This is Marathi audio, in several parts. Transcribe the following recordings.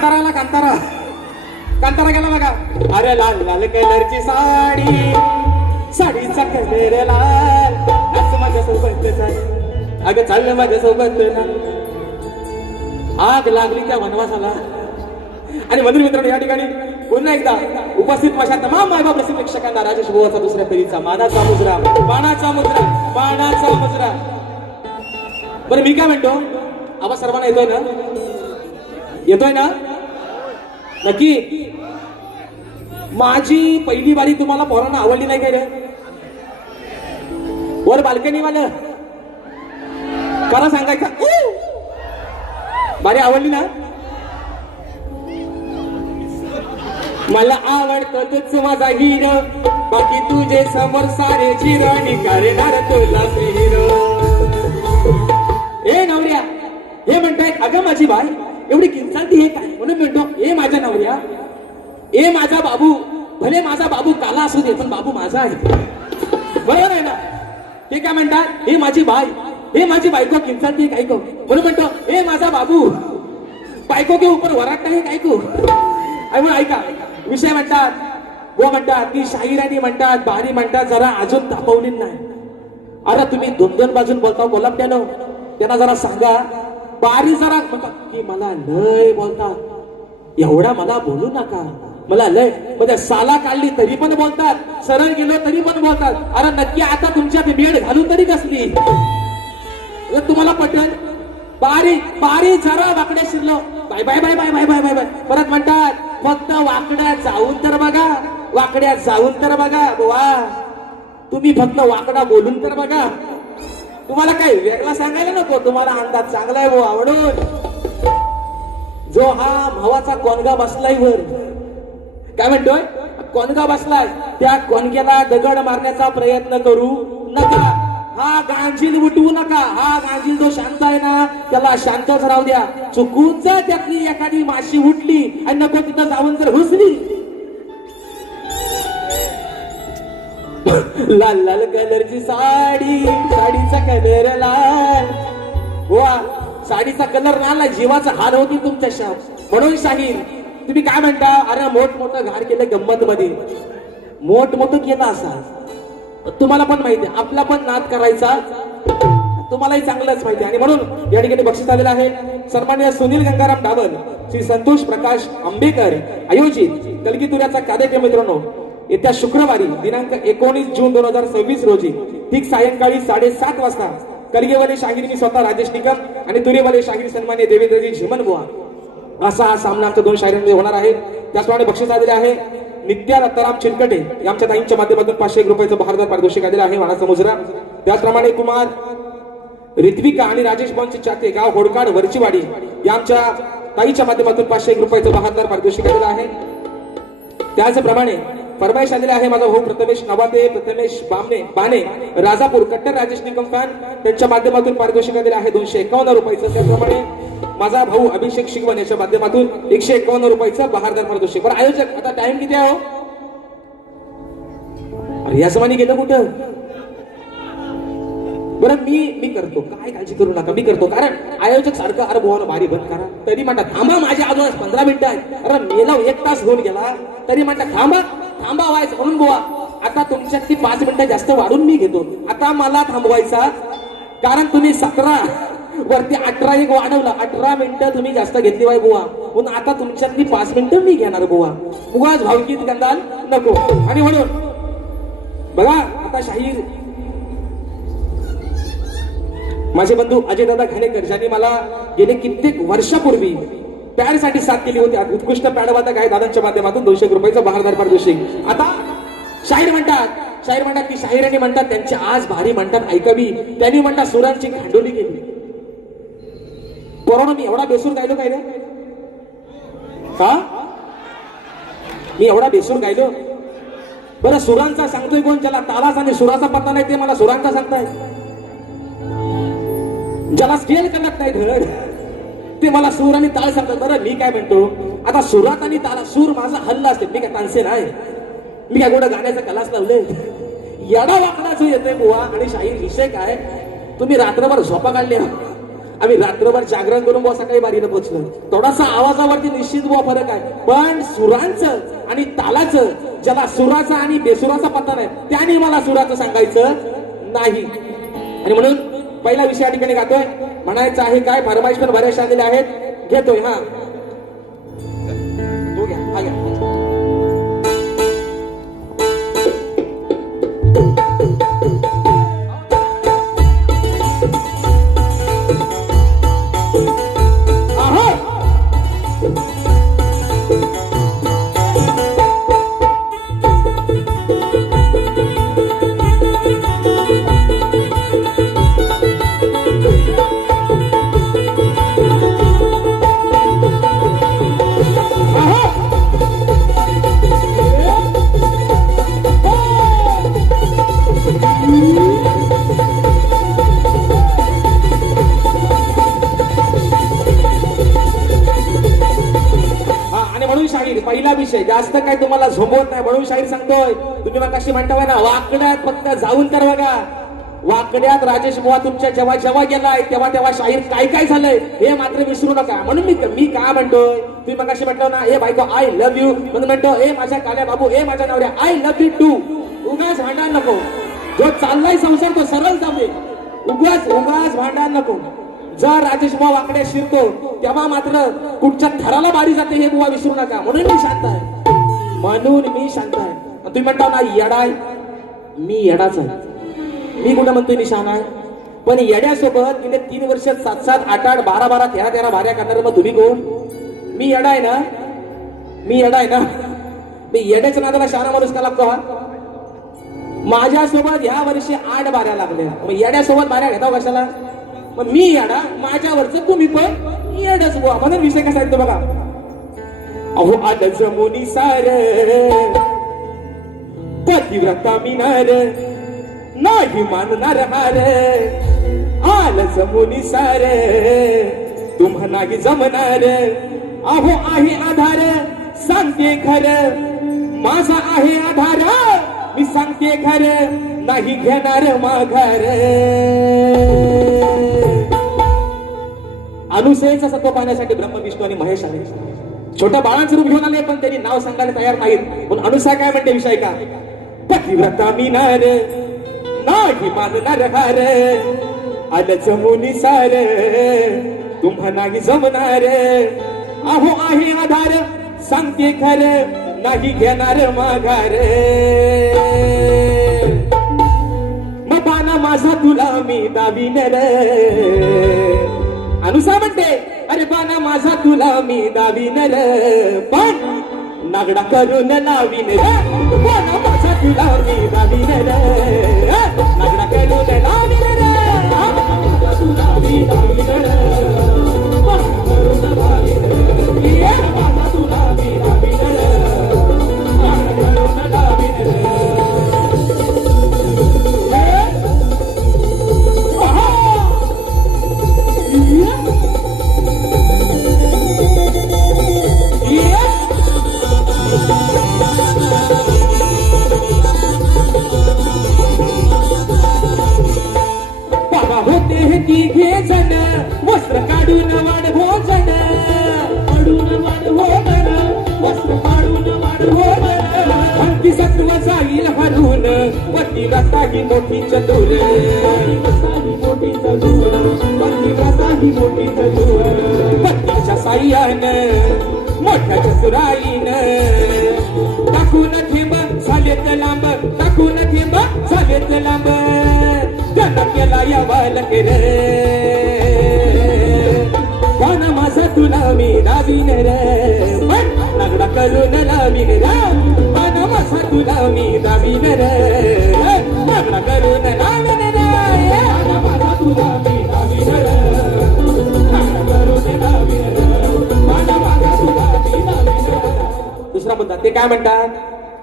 कांताराला कांतारा कांतारा गेला बघा. अरे लाल लाल कलरची साडी, साडीचा कलर लाल, असं माझ्या सोबत चाल, अगं चाललं माझ्या सोबत ना. आग लागली त्या वनवासाला. आणि मंदिर मित्रांनो, या ठिकाणी पुन्हा एकदा उपस्थित माझ्या तमाम मायबाप रसिक प्रेक्षकांना राजेश बुवाचा दुसऱ्या फेरीचा मानाचा मुजरा, मानाचा मुजरा, मानाचा मुजरा. बरं मी काय म्हणतो, आवाज सर्वांना येतोय ना? येतोय ना? नक्की. माझी पहिली बारी तुम्हाला पोरांना आवडली नाही काय रे? वर बाल्कनी वालं खरं सांगायचं, बारी आवडली ना? मला आवडतं तूच माझा हिरो, बाकी तुझे समोर सारे चिरो, करणार तुला हिरो. ए नवऱ्या, हे म्हणताय अगं माझी बाई एवढी किंचाळती हे काय? म्हणून म्हणतो ए माझ्या नवऱ्या, ए माझा बाबू, भले माझा बाबू काला असू दे पण बाबू माझा आहे. बरोबर आहे ना? ते काय म्हणतात, हे माझी बाई, हे माझी बायको किंचाळती काय को, म्हणून म्हणतो ए माझा बाबू, बायको के ऊपर वराटता हे काय को. म्हणून ऐका, विषय म्हणतात, गो म्हणतात की शाहिराणी म्हणतात, बारी म्हणतात, जरा अजून तापवली नाही. अरे तुम्ही दोन दोन बाजून बोलता कोल्हाट्यानं, त्यांना जरा सांगा बारी जरा म्हणतात की मला लय बोलतात, एवढा मला बोलू नका, मला लय म्हणजे साला काढली तरी पण बोलतात, सरळ गेलो तरी पण बोलतात. अरे नक्की आता तुमच्या बेड घालून तरी कसली तुम्हाला पटल? बारी बारी जरा वाकड्या शिरलो, bye bye bye bye bye bye bye bye. परत म्हणतात फक्त वाकड्या जाऊन तर बघा, वाकड्या जाऊन तर बघा. वा, तुम्ही फक्त वाकडा बोलून तर बघा. तुम्हाला काही वेगळा सांगायला नको, तुम्हाला अंदाज चांगला आहे वो आवडून. जो हा भावाचा कोणगा बसलाय वर, काय म्हणतोय, कोणगा बसलाय, त्या कोणग्याला दगड मारण्याचा प्रयत्न करू नका. हा गांजील उठवू नका. हा गांजील जो शांत आहे ना, त्याला शांतच राहू द्या. चुकून जर त्यातली एखादी माशी उठली आणि नको तिथं जाऊन जर हुसली, लाल लाल कलरची साडी, साडीचा कलर लाल. वा, साडीचा कलर लाल, जीवाचा हाल होती तुमच्या. म्हणून शाहीर तुम्ही काय म्हणता, अरे मोठमोठं घाण केलं गंमत मध्ये, मोठमोठं केलं असा. तुम्हाला पण माहिती आहे, आपला पण नाद करायचा तुम्हालाही चांगलंच माहिती आहे. आणि म्हणून या ठिकाणी बक्षीस आलेलं आहे सन्माननीय सुनील गंगाराम डावल, श्री संतोष प्रकाश आंबेकर आयोजित कलगीतुऱ्याचा कार्यक्रम. मित्रांनो, येत्या शुक्रवारी दिनांक 19 जून 2026 रोजी ठीक सायंकाळी 7:30 वाजता कलगीवाले शाहीर मी स्वतः राजेश निकम आणि तुरेवाले शाहीर सन्माननीय देवेंद्रजी झिमन बुवा, असा हा सामना आमच्या दोन शाहिरांमध्ये होणार आहे. त्याचप्रमाणे बक्षीस आलेले आहे नित्या दत्ताराम चिरकटे आमच्या ताईंच्या माध्यमातून 501 रुपयाचं बहारदार पारितोषिक आलेलं आहे, मानाचा मुजरा. त्याचप्रमाणे कुमार ऋत्विका आणि राजेश भाऊंचे चाते गाव होडकाड वरचीवाडी या आमच्या ताईच्या माध्यमातून 501 रुपयाचं बहारदार पारितोषिक आलेलं आहे. त्याचप्रमाणे फरमाईश आलेले आहे माझा भाऊ प्रथमेश नवाते, प्रथमेश बाने राजापूर कट्टर राजेश निकम फॅन, त्यांच्या माध्यमातून पारितोषिक आलेले आहे 251 रुपयाचं. त्याचप्रमाणे माझा भाऊ अभिषेक शिगवण याच्या माध्यमातून 151 रुपयाचं बहारदार पारितोषिक. बरं आयोजक, आता टाइम किती आहे हो? अरे यासमानी गेलं कुठं? बरं मी करतो, काय काळजी करू नका, मी करतो. कारण आयोजक सारखं अरे बुवाला बारी बंद करा, तरी म्हणतात थांबा माझ्या अजून 15 मिनिटं आहेत. अरे मेला 1 तास होऊन गेला तरी म्हणतात थांबा थांबा व्हायचं. म्हणून बुवा आता तुमच्यात ती 5 मिनिटं जास्त वाढून मी घेतो. आता मला थांबवायचा, कारण तुम्ही 17 वरती 18 एक वाढवला, 18 मिनिटं तुम्ही जास्त घेतली बाई बुवा. म्हणून आता तुमच्यातली 5 मिनिटं मी घेणार बुवा. उगाच भावकीत गंधाल नको. आणि म्हणून बघा आता शाहीर माझे बंधू अजयदादा खानेकर, ज्यांनी मला गेले कित्येक वर्षापूर्वी पॅडसाठी साथ केली होती, उत्कृष्ट पॅडवादक आहे, दादांच्या माध्यमातून 200 रुपयाचं बहारदार पारितोषिक. आता शाहीर म्हणतात की शाहिरांनी म्हणतात त्यांची आज भारी म्हणतात ऐकावी, त्यांनी म्हणतात सुरांची खांडोली केली. पोरांनो, मी एवढा बेसूर गायलो काय रे? हा, मी एवढा बेसूर गायलो? बरं सुरांचा सांगतोय कोण? ज्याला तालाच आणि सुराचा पत्ता नाही ते मला सुरांचा सांगताय. ज्याला स्केल कळत नाही धड ते मला सूर आणि ताल सांगतात. बरं मी काय म्हणतो, आता सुरात आणि ताला सूर माझा हल्ला असते, मी काय तानसेन आहे? मी काय गोडं गाण्याचा कलास लावलंय? येडा वाकडा जो येतोय बुवा. आणि शाहीर विषय काय, तुम्ही रात्रभर झोपा काढले, आम्ही रात्रभर जागरण करून बुवा सकाळी बारीला पोहोचलो. थोडासा आवाजावरती निश्चित बुवा फरक आहे, पण सुरांचं आणि तालाचं, ज्याला सुराचा आणि बेसुराचा पत्ता नाही, त्याने मला सुराचं सांगायचं नाही. आणि म्हणून पहिला विषय या ठिकाणी गातोय. म्हणायचं आहे काय, फरमाईश पण बऱ्याच आलेले आहेत, घेतोय. हा तो घ्या, हा घ्या. पहिला विषय जास्त काय तुम्हाला झोंबवत नाही, म्हणून शाहीर सांगतोय. तुम्ही मग कशी म्हणता ना, वाकड्यात फक्त जाऊन तर बघा. वाकड्यात राजेश बुवा तुमच्या जेव्हा जेव्हा गेलाय तेव्हा तेव्हा शाहीर काय काय झालंय हे मात्र विसरू नका. म्हणून मी काय म्हणतोय, तुम्ही मग कशी म्हटलं ना, ए बायको आय लव्ह यू, म्हणून म्हणतो ए माझ्या काल्या बाबू, ए माझ्या नवऱ्या आय लव्ह यू टू. उगाच भांडण नको, जो चाललाय संसार तो सरळ जाऊ. उगाच भांडण नको. जर राजेश बुवा वाकड्यात शिरतो तेव्हा मात्र कुठच्या थराला बारी जाते हे बुवा विसरू नका. म्हणून मी शांत आहे. तुम्ही म्हणता ना येडाय, मी येडाच आहे. मी कुठं म्हणतोय निशाण आहे, पण येड्यासोबत गेले 3 वर्ष 7-7, 8-8, 12-12, 13-13 भाऱ्या करणार. मग तुम्ही कोण? मी येडा आहे ना. मी येड्याच्या नादाला शहाणा माणूस का लागतो? हा माझ्यासोबत ह्या वर्षी 8 भाऱ्या लागल्या, मग येड्यासोबत भाऱ्या घेता कशाला? मग मी येडा, माझ्यावरच तुम्ही पण येडच बुवा. म्हणून विषय कसा येतो बघा. अहो आलं जमुनी सार, पतिव्रता मिनार, नाही मानणार हार. आलं जमुनी सार, तुम्हा नाही जमणार. अहो आहे आधार, सांगते खरं, माझा आहे आधार, मी सांगते खरं, नाही घेणार माघार. अनुसयेचा सत्व पाहण्यासाठी ब्रह्म, विष्णू आणि महेश आले. छोट्या बाळांचं रूप घेऊन आले, पण त्यांनी नाव सांगायला तयार नाहीत. पण अनुसा काय म्हणते विषय का, पतिव्रता मिनार, नाही मानणार हार. आलं जमुनी सार, तुम्हा नाही जमणार. अहो आहे आधार, सांगते खरं, नाही घेणार माघार. मग बाना माझा तुला मी दावीन रे. अनुसा म्हणते, अरे बाना माझा तुला मी दावीन रे, पण नागडा करून लावीन रे. बाना माझा तुला मी दावीन रे, नागडा करून लावीन रे. तुला मी दावीन रे, बाना करून लावीन रे. बाना तुला मी दावीन रे, नागडा करून लावीन रे. तिघे जण वस्त्र काढून वाढ भोजन, वस्त्र काढून वाढ भोजन. अंती सत्व जाईल हरून, पतिव्रता ही मोठी चतुर. पतीच्या साह्यानं मोठ्या चतुराईन, टाकून थेंब झालेत लांब, टाकून थेंब झालेत लांब. त्यांना केला या बालक रे, पण माझा तुला मी दावीन रे. पण नागडा करून लावीन रे, पण माझा तुला मी दावीन रे. नागडा करून लावीन रे, माझा तुला मी दावीन रे. नागडा करून लावीन रे, माझा तुला मी दावीन रे. दुसरा मुद्दा ते काय म्हणतात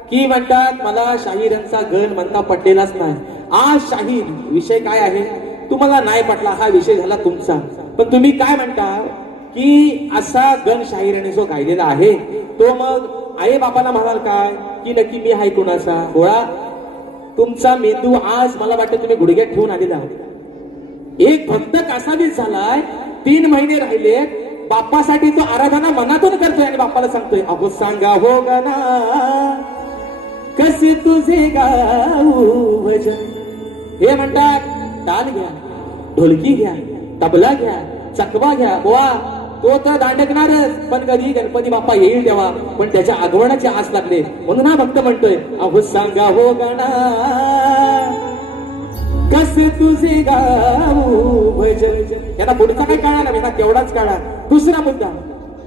की म्हणतात मला शाहिरांचा गण म्हणता पटलेलाच नाही. आज शाहीर विषय काय आहे तुम्हाला नाही पटला, हा विषय झाला तुमचा. पण तुम्ही काय म्हणता की असा गण शाहिराने जो गायलेला आहे तो मग आई बापाला म्हणाल काय की नक्की मी हाय कोणाचा? गोळा तुमचा मेंदू आज मला वाटतं तुम्ही गुडघ्यात ठेवून आलेला आहात. एक भक्त कासावीस झालाय 3 महिने राहिले, बाप्पासाठी तो आराधना मनातून करतोय आणि बाप्पाला सांगतोय, अहो सांगा हो गणा कसे तुझे गाऊ भजन. हे म्हणतात ताल घ्या, ढोलकी घ्या, तबला घ्या, चकवा घ्या. बुवा तो तर दांडकणारच, पण कधी गणपती बाप्पा येईल तेव्हा. पण त्याच्या आगमनाची आस लागले म्हणून हा भक्त म्हणतोय, अहो सांगा हो गणा कसे तुझे गाऊ भजन. यांना पुढचा काय काळा ना त्यांना तेवढाच काळा. दुसरा मुद्दा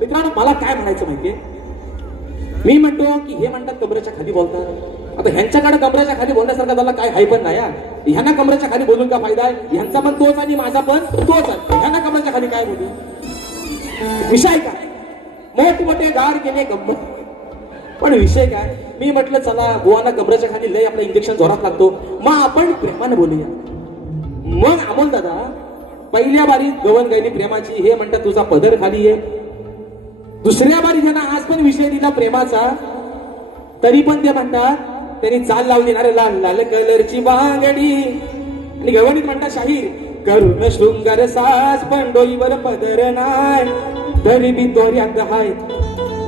मित्रांनो, मला काय म्हणायचं माहितीये, मी म्हणतो की हे म्हणतात कमरेच्या खाली बोलतात. आता ह्यांच्याकडे कमरेच्या खाली बोलण्यासारखं त्याला काय हाय पण नाही. ह्यांना कमरेच्या खाली बोलून का फायदा आहे? ह्यांचा पण तोच आणि माझा पण तोच आहे. ह्यांना कमरेच्या खाली काय बोलू? विषय काय? मोठमोठे गार केले गंमत, पण विषय काय? मी म्हटलं चला बुवांना कमरेच्या खाली लय आपलं इंजेक्शन जोरात लागतो, मग आपण प्रेमाने बोलूया. मग अमोल दादा पहिल्या बारीत गवण गायली प्रेमाची, हे म्हणतात तुझा पदर खाली आहे. दुसऱ्या बारी त्यांना आज पण विषय दिला प्रेमाचा, तरी पण ते म्हणतात त्यांनी चाल लावली, अरे लाल लाल कलरची बांगडी. आणि गवणीत म्हणतात शाहीर, करून शृंगार सास पण डोईवर पदर नाय, तरी बी तोऱ्यात हाय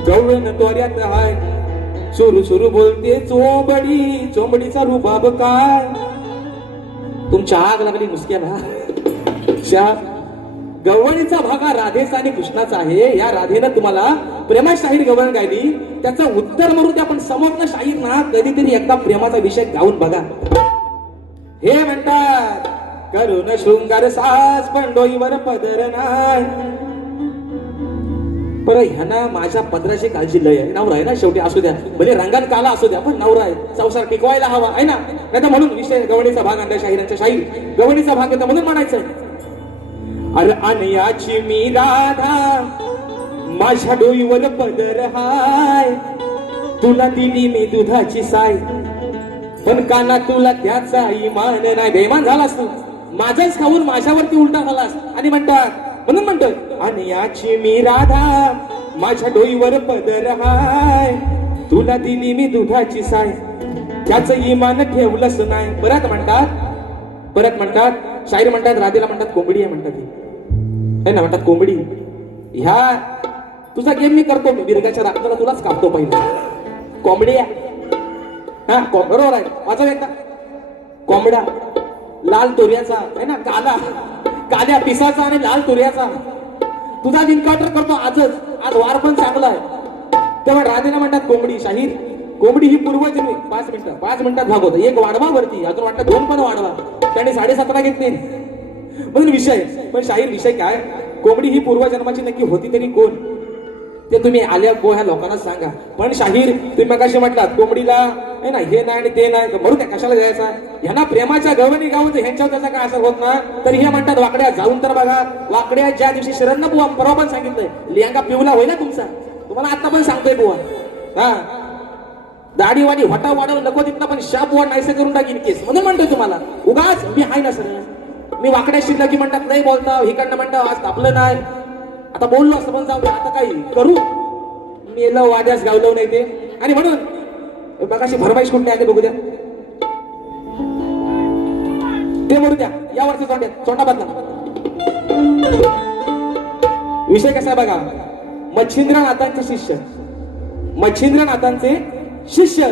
गवळण तोऱ्यात हाय. सुरू सुरू बोलते चोंबडी, चोंबडीचा रुबाब काय. तुमच्या आग लागली मुसक्याला. गवळीचा भागा राधेचा आणि कृष्णाचा आहे. या राधेनं तुम्हाला प्रेमा शाहीर गवळण गायली, त्याचं उत्तर म्हणून आपण समोरनं शाहीर ना कधीतरी एकदा प्रेमाचा विषय गाऊन बघा. हे म्हणतात करून शृंगार सास पण डोईवर पदर नाय. पर ह्यांना माझ्या पदराची काळजी लय आहे. नवरा आहे ना शेवटी, असू द्या भले रंगान काला असू द्या, पण नवरा आहे, संसार टिकवायला हवा आहे ना. नाही तर म्हणून विषय गवळीचा भाग आणला शाहिरांच्या शाहीर गवळीचा भाग येतो म्हणून म्हणायचं, अरे अनयाची मी राधा माझ्या डोईवर पदर हाय, तुला दिली मी दुधाची साय, पण काना तुला त्याचा इमान नाही. बेमान झालास तू, माझाच खाऊन माझ्यावरती उलटा झालास. आणि म्हणतात म्हणून म्हणतोय, आणि याची मी राधा माझ्या डोईवर पदर हाय, तुला दिली मी दुधाची साय, त्याचं इमान ठेवलंच नाही. परत म्हणतात शाहीर म्हणतात राधेला म्हणतात कोंबडी आहे म्हणतात ही ना, म्हणतात कोंबडी. ह्या तुझा गेम मी करतो, मिरगाच्या राखण्याला तुलाच कापतो पहिला. कोंबडी आहे हा, बरोबर आहे. वाचा एकदा, कोंबडा लाल तोऱ्याचा आहे ना, काल्या पिसाचा आणि लाल तोऱ्याचा. तुझा इन्काउंटर करतो आजच, आज वार पण चांगला आहे. तेव्हा राधेला म्हणतात कोंबडी. शाहीर कोंबडी ही पूर्वजन्मी 5 मिनिटात भागवत. एक वाढवा वरती, अजून वाटतं 2 पण वाढवा. त्याने 17.5 घेतले म्हणून विषय. पण शाहीर विषय काय, कोंबडी ही पूर्वजन्माची नक्की होती तरी कोण, ते तुम्ही आल्या ह्या लोकांना सांगा. पण शाहीर तुम्ही मगाशी म्हटलात कोंबडीला हे ना हे नाही आणि ते नाही, म्हणून त्या कशाला जायचा. ह्यांना प्रेमाच्या गवणी गाऊन ह्यांच्यावर त्याचा काय असर होत ना, तर हे म्हणतात वाकड्या जाऊन तर बघा. वाकड्या ज्या दिवशी शरण बुवा परवा पण सांगितलंय, लियांगा पिवला होईल ना तुमचा. तुम्हाला आता पण सांगतोय बुवा, हा दाढीवाणी वटा वाढवू नको तिथं, पण शाप वा नाहीसे करून टाकीन केस. म्हणून म्हणतोय तुम्हाला उगाच मी हाय ना सर, मी वाकड्या शिरलं की म्हणतात नाही बोलता, हिकडनं म्हणतात आज तापलं नाही. आता बोललो असं पण जाऊ दे, आता काही करू मेलं वाद्यास गावलं नाही ते. आणि म्हणून बघाशी भरपाईश कुठे आले बघू द्या, ते म्हणू द्या. या वर्षी चोंडा बदला. विषय कसा आहे बघा, मच्छिंद्रनाथांचे शिष्य, मच्छिंद्रनाथांचे शिष्य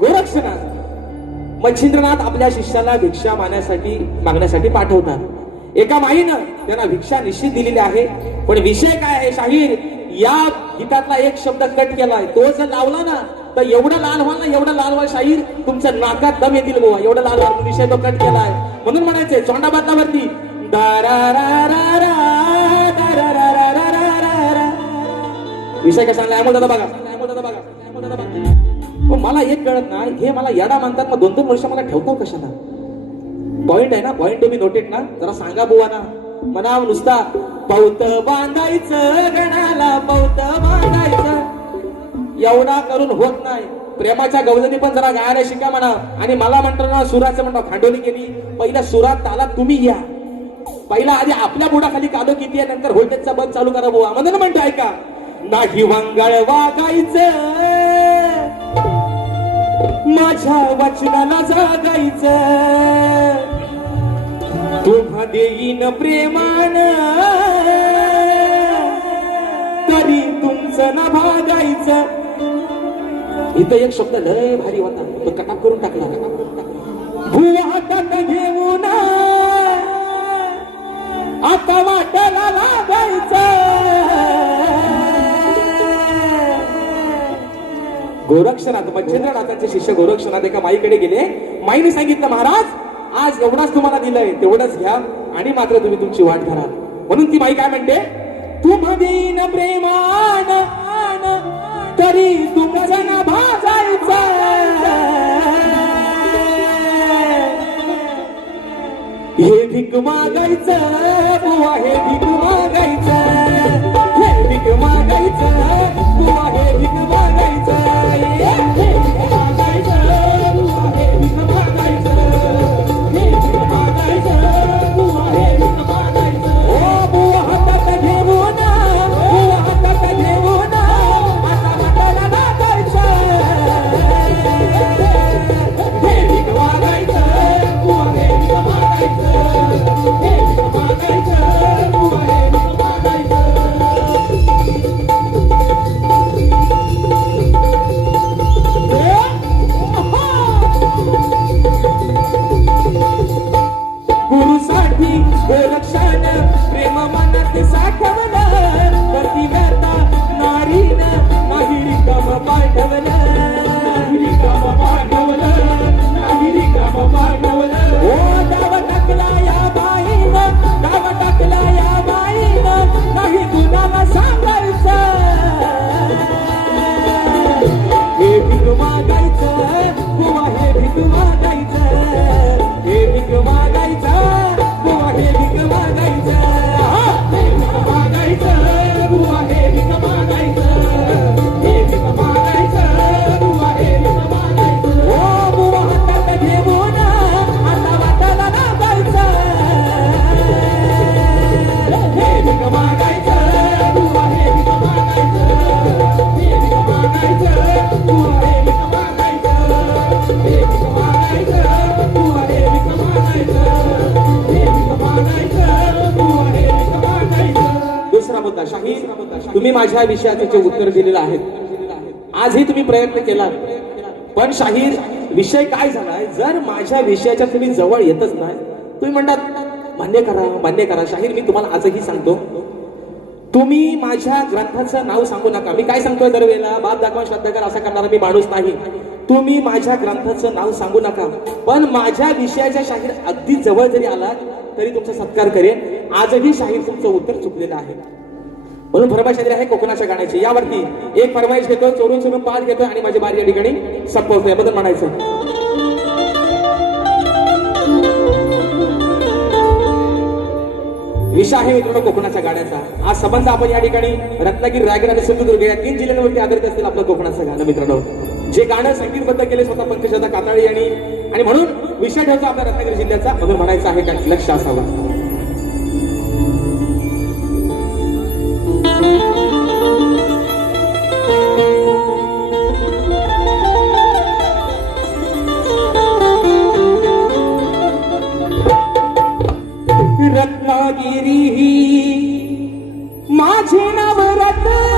गोरक्षनाथ. मच्छिंद्रनाथ आपल्या शिष्याला भिक्षा मागण्यासाठी पाठवतात. एका माईनं त्यांना भिक्षा निश्चित दिलेली आहे. पण विषय काय आहे शाहीर, या गीतातला एक शब्द कट केलाय. तो जर लावला ना तर एवढा लाल व्हाल ना, एवढा लाल व्हाल शाहीर, तुमच्या नाकात दम येतील गोवा, एवढा लाल व्हाल. विषय तो कट केलाय म्हणून म्हणायचंय चोंडा बातलावरती विषय कसा आणलाय अमोल दादा बघा. मला एक कळत नाही, हे मला याडा मानतात, मग 2-2 वर्ष मला ठेवतो कशाला. पॉइंट आहे ना, पॉइंट तुम्ही नोटेड ना, जरा सांगा बुवा ना. म्हणाव नुसता पौत बांधायचं गणाला, पौत बांधायचं एवढा करून होत नाही. प्रेमाच्या गवलनी पण जरा गायला शिका म्हणा. आणि मला म्हणतो ना सुराचं म्हणतो खांडोली केली, पहिल्या सुरात तालात तुम्ही या. पहिला आधी आपल्या बुडाखाली कादो किती आहे, नंतर व्होल्टेजचा बंद चालू करा बुवा. म्हणून म्हणतो ऐका, नाही वंगाळ वागायचं, माझ्या वचनाला जागायचं, तुम्हा देईन प्रेमान तरी तुमचं ना भागायचं. इथं एक शब्द लय भारी होता, तो कटाप करून टाकला. भुवा हातात घेऊन आता वाटायला लागायचं. गोरक्षनाथ मच्छिंद्रनाथांचे शिष्य गोरक्षनाथ एका माईकडे गेले. माईने सांगितलं, महाराज आज एवढाच तुम्हाला दिलंय, तेवढंच घ्या आणि मात्र तुम्ही तुमची वाट धरा. म्हणून ती माई काय म्हणते, तुम्हा देईन प्रेमान तरी तुमचं ना भाजायचं. हे भीक मागायचं बुवा, हे भीक मागायचं, हे भीक मागायचं बुवा, हे भीक मागायचं, हे भीक मागायचं बुवा, हे भीक मागायचं, हे भीक मागायचं बुवा, हे भीक मागायचं. ओ बुवा हातात घेऊन, बुवा हातात घेऊन आता वाटायला लागायचं. हे भीक मागायचं बुवा, हे भीक मागायचं, हे भीक मागायचं बुवा, हे भीक मागायचं. गुरुसाठी गोरक्षण प्रेम मनात साठवलं. वरती व्यथा नारीनं नाही रिकाम पाठवलं, नाही रिकाम पाठवलं, नाही रिकाम पाठवलं. ओ डाव टाकला या बाईनं, डाव टाकला या बाईनं, नाही कुणाला सांगायचं. हे भीक मागायचं बुवा, हे भीक मागायचं, हे भीक मागायचं बुवा, हे भीक मागायचं, हे भीक मागायचं बुवा, हे भीक मागायचं, हे भीक मागायचं बुवा, हे भीक मागायचं. ओ बुवा हातात घेऊन आता वाटायला लागायचं. हे भीक मागायचं बुवा, हे भीक मागायचं, हे भीक मागायचं बुवा, हे भीक मागायचं, हे भीक मागायचं बुवा, हे भीक मागायचं, हे भीक मागायचं बुवा, हे भीक मागायचं. दुसरा मुद्दा, शाहीर तुम्ही माझ्या विषयाचे जे उत्तर दिलेलं आहे, आजही तुम्ही प्रयत्न केला, पण शाहीर विषय काय झालाय, जर माझ्या विषयाच्या तुम्ही जवळ येतच नाही, तुम्ही म्हणतात मान्य करा मान्य करा. शाहीर मी तुम्हाला आजही सांगतो, तुम्ही माझ्या ग्रंथाचं नाव सांगू नका. मी काय सांगतोय दरवेळेला, बाप दाखवा श्रद्धा कर असा करणारा मी माणूस नाही. तुम्ही माझ्या ग्रंथाचं नाव सांगू नका, पण माझ्या विषयाच्या शाहीर अगदी जवळ जरी आला तरी तुमचा सत्कार करेन. आजही शाहीर तुमचं उत्तर चुकलेलं आहे. म्हणून फरमाईश आहे कोकणाच्या गाण्याची. यावरती एक फरमाईश घेतो, चोरून चोरून पाच घेतोय आणि माझी बारी या ठिकाणी संपवतो. याबद्दल म्हणायचं, विषय आहे मित्रांनो कोकणाच्या गाण्याचा. आज संबंध आपण या ठिकाणी रत्नागिरी, रायगड आणि सिंधुदुर्ग या 3 जिल्ह्यांवरती आधारित असतील आपलं कोकणाचं गाणं. मित्रांनो जे गाणं संगीतबद्ध केले स्वतः पंकजादा काताळी आणि म्हणून विषय ठेवतो आपल्या रत्नागिरी जिल्ह्याचा. म्हणून म्हणायचं आहे का लक्ष असावं. रत्नागिरी ही माझी नवरत्नांची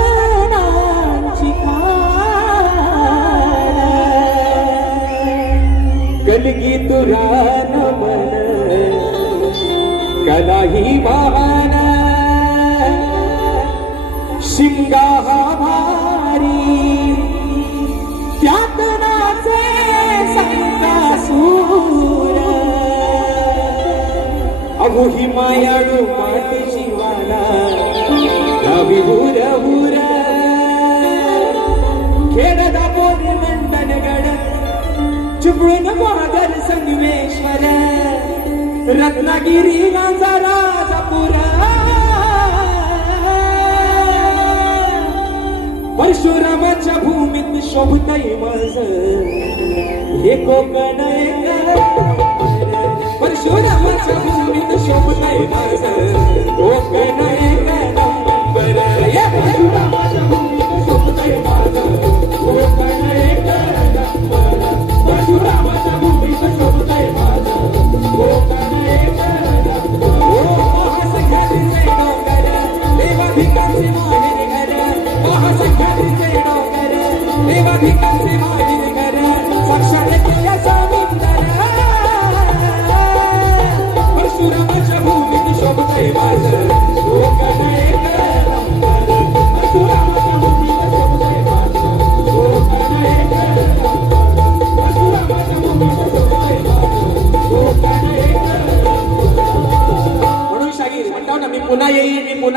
खाण, कलगी तुरान मन कलाही महान, शिंगा हा भारी त्यात नाचे संकासूर, अहो ही मायाळू मातीची वाला गावी हुर हुर, खेड दापोली मंडणगड चिपळूण महागर संगमेश्वर, रत्नागिरी गांजा राजापूर, परशुरामाच्या भूमीत शोभतय माझ हे कोकण एक, परशुरामाच्या भूमीत शोभतय माझ कोकण एक नंबर. परशुरामाच्या भूमीत शोभतय माझ कोकण एक नंबर, परशुरामाच्या भूमीत शोभतय माझ कोकण एक नंबर. ओ महासंघाचे डोंगर देवा भिकाचे माहेर घर,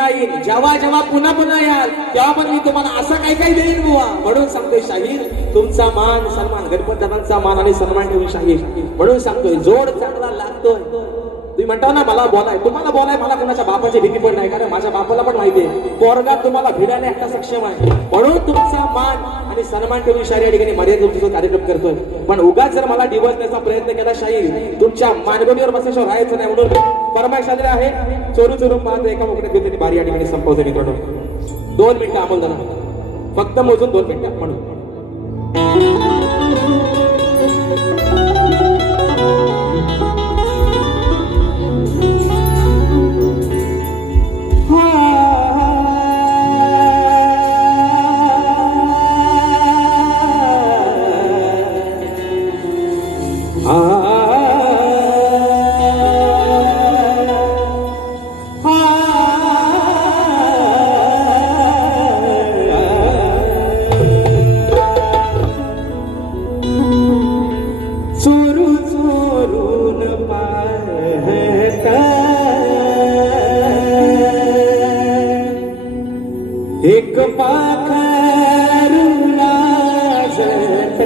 येईल, जेव्हा जेव्हा पुन्हा पुन्हा याल तेव्हा पण मी तुम्हाला असं काही काही देईन बुवा. म्हणून सांगतोय शाहीर, तुमचा मान सन्मान, गणपत दादांचा मान आणि सन्मान ठेवून शाहीर म्हणून सांगतोय, जोड चांगला लागतोय. तुम्ही म्हणता ना मला बोलाय, तुम्हाला बोलाय मला कोणाच्या बापाची भीती पण नाही, कारण माझ्या बापाला पण माहितीये पोरगा तुम्हाला भिडायला एकटा सक्षम आहे. म्हणून तुमचा मान आणि सन्मान ठेवून शाहीर या ठिकाणी मर्यादित तुमचा कार्यक्रम करतोय. पण उगाच जर मला डिवचण्याचा प्रयत्न केला शाहीर, तुमच्या मानगुणीवर बसल्याशिवाय राहायचं नाही. म्हणून फरमाईश आलेली आहे, चोरू चोरून पाहतो एका मुकड्यात घेऊन त्यांनी बारी या ठिकाणी संपवते. मित्रांनो 2 मिनिटं अमोल दादा, फक्त मोजून 2 मिनिटं म्हणून. एक पाखरू लाजत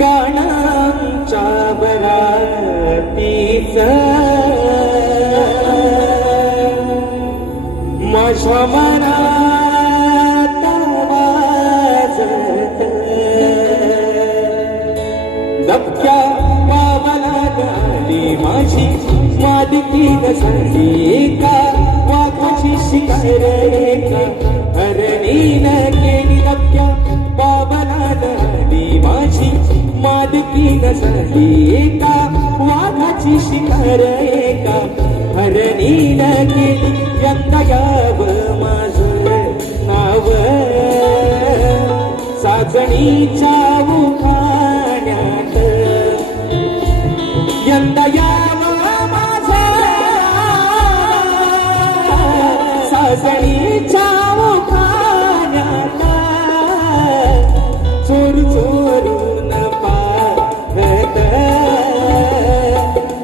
गाण्याच्या बरातीच, माझ्या मनात वाजत दबक्या पावलात आली माझी मादकी झाली का वाघाची शिकार एका हरणीनं केली. दबक्या पावलात आली माझी मादकी झाली एका वाघाची शिकार एका हरणीनं केली. यंदा यावं माझं नाव साजणीच्या उखाण्यात, यंदा यावं माझं साजणीच्या उखाण्यात. चोर चोरून पाहत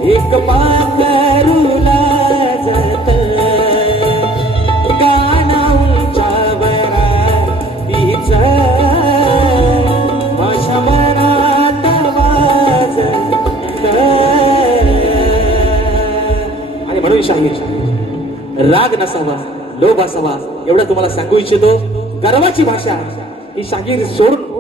एक पाखरू लाजत गाण्याच्या बरातीच, माझ्या मनात वाजत. आणि म्हणून शाहीर, राग नसावा, लोभ असावा एवढं तुम्हाला सांगू इच्छितो. गर्वाची भाषा ही शाहीर सोडून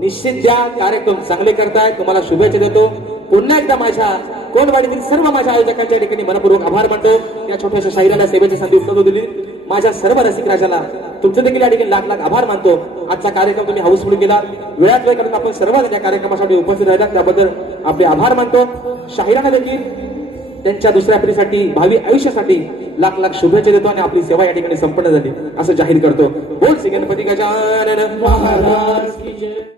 निश्चित ज्या कार्यक्रम चांगले करताय तुम्हाला शुभेच्छा देतो. पुन्हा एकदा माझ्या कोणवाडीतील सर्व माझ्या आयोजकांच्या ठिकाणी मनपूर्वक आभार मानतो. या छोट्याशा शाहिराला सेवेची संधी उपलब्ध दिली माझ्या सर्व रसिक राजाला तुमचे देखील या ठिकाणी लाख लाख आभार मानतो. आजचा कार्यक्रम तुम्ही हाऊसफुल केला, वेळात वेळ काढून आपण सर्व त्या कार्यक्रमासाठी उपस्थित राहिला त्याबद्दल आपले आभार मानतो. शाहिरांना देखील त्यांच्या दुसऱ्या पिढीसाठी भावी आयुष्यासाठी लाख लाख शुभेच्छा देतो आणि आपली सेवा या ठिकाणी संपन्न झाली असं जाहीर करतो. बोल श्री गणपती गजानन महाराज की जय.